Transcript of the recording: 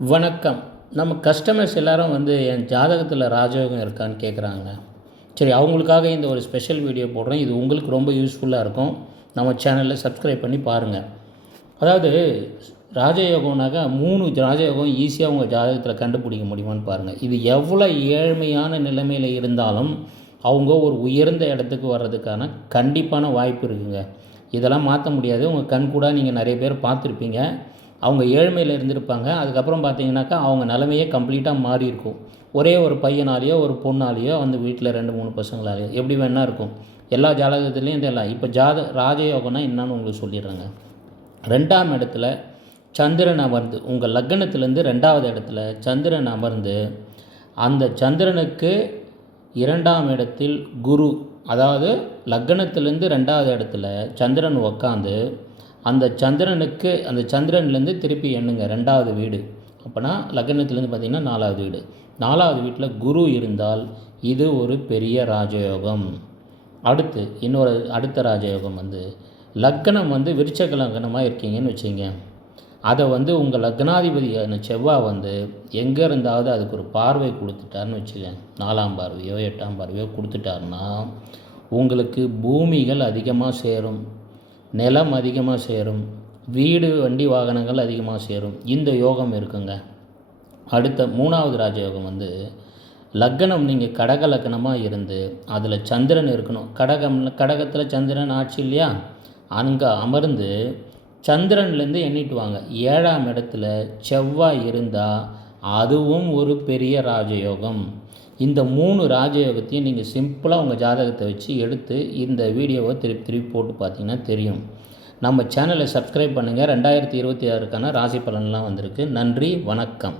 வணக்கம். நம்ம கஸ்டமர்ஸ் எல்லாரும் என் ஜாதகத்தில் ராஜயோகம் இருக்கான்னு கேட்குறாங்க. சரி, அவங்களுக்காக இந்த ஒரு ஸ்பெஷல் வீடியோ போடுறேன். இது உங்களுக்கு ரொம்ப யூஸ்ஃபுல்லாக இருக்கும். நம்ம சேனலில் சப்ஸ்கிரைப் பண்ணி பாருங்கள். அதாவது ராஜயோகம்னாக்கா 3 ராஜயோகம் ஈஸியாக உங்கள் ஜாதகத்தில் கண்டுபிடிக்க முடியுமான்னு பாருங்கள். இது எவ்வளோ ஏழ்மையான நிலைமையில் இருந்தாலும் அவங்க ஒரு உயர்ந்த இடத்துக்கு வர்றதுக்கான கண்டிப்பான வாய்ப்பு இருக்குங்க. இதெல்லாம் மாற்ற முடியாது. உங்கள் கண் கூட நீங்கள் நிறைய பேர் பார்த்துருப்பீங்க. அவங்க ஏழ்மையில் இருந்திருப்பாங்க. அதுக்கப்புறம் பார்த்தீங்கன்னாக்கா அவங்க நிலைமையே கம்ப்ளீட்டாக மாறி இருக்கும். ஒரே ஒரு பையனாலேயோ ஒரு பொண்ணாலேயோ வீட்டில் 2 3 பசங்களாலேயோ எப்படி வேணால் இருக்கும். எல்லா ஜாதகத்துலேயும் இதெல்லாம் இப்போ ராஜயோகம்னா என்னன்னு உங்களுக்கு சொல்லிடுறேங்க. 2ஆம் இடத்துல சந்திரன் அமர்ந்து, உங்கள் லக்னத்திலேருந்து 2வது இடத்துல சந்திரன் அமர்ந்து, அந்த சந்திரனுக்கு 2ஆம் இடத்தில் குரு, அதாவது லக்னத்திலேருந்து 2வது இடத்துல சந்திரன் உக்காந்து அந்த சந்திரன்லேருந்து திருப்பி எண்ணுங்க 2வது வீடு. அப்போனா லக்னத்துலேருந்து பார்த்திங்கன்னா 4வது வீடு. 4வது வீட்டில் குரு இருந்தால் இது ஒரு பெரிய ராஜயோகம். அடுத்த ராஜயோகம் லக்னம் விருச்சக லக்னமாக இருக்கீங்கன்னு வச்சுங்க. அதை உங்கள் லக்னாதிபதியான செவ்வாய் எங்கே இருந்தாவது அதுக்கு ஒரு பார்வை கொடுத்துட்டாருன்னு வச்சுக்கங்க. 4ஆம் பார்வையோ 8ஆம் பார்வையோ கொடுத்துட்டாருன்னா உங்களுக்கு பூமிகள் அதிகமாக சேரும், நிலம் அதிகமாக சேரும், வீடு வண்டி வாகனங்கள் அதிகமாக சேரும். இந்த யோகம் இருக்குங்க. அடுத்த 3வது ராஜயோகம் லக்னம், நீங்கள் கடக லக்னமாக இருந்து அதில் சந்திரன் இருக்கணும். கடகத்தில் சந்திரன் ஆட்சி இல்லையா, அங்கே அமர்ந்து சந்திரன்லேருந்து எண்ணிட்டு வாங்க. 7ஆம் இடத்துல செவ்வாய் இருந்தால் அதுவும் ஒரு பெரிய ராஜயோகம். இந்த 3 ராஜயோகத்தையும் நீங்கள் சிம்பிளாக உங்கள் ஜாதகத்தை வச்சு எடுத்து இந்த வீடியோவை திருப்பி போட்டு பார்த்தீங்கன்னா தெரியும். நம்ம சேனலை சப்ஸ்கிரைப் பண்ணுங்கள். 2026க்கான ராசி பலன்லாம் வந்திருக்கு. நன்றி, வணக்கம்.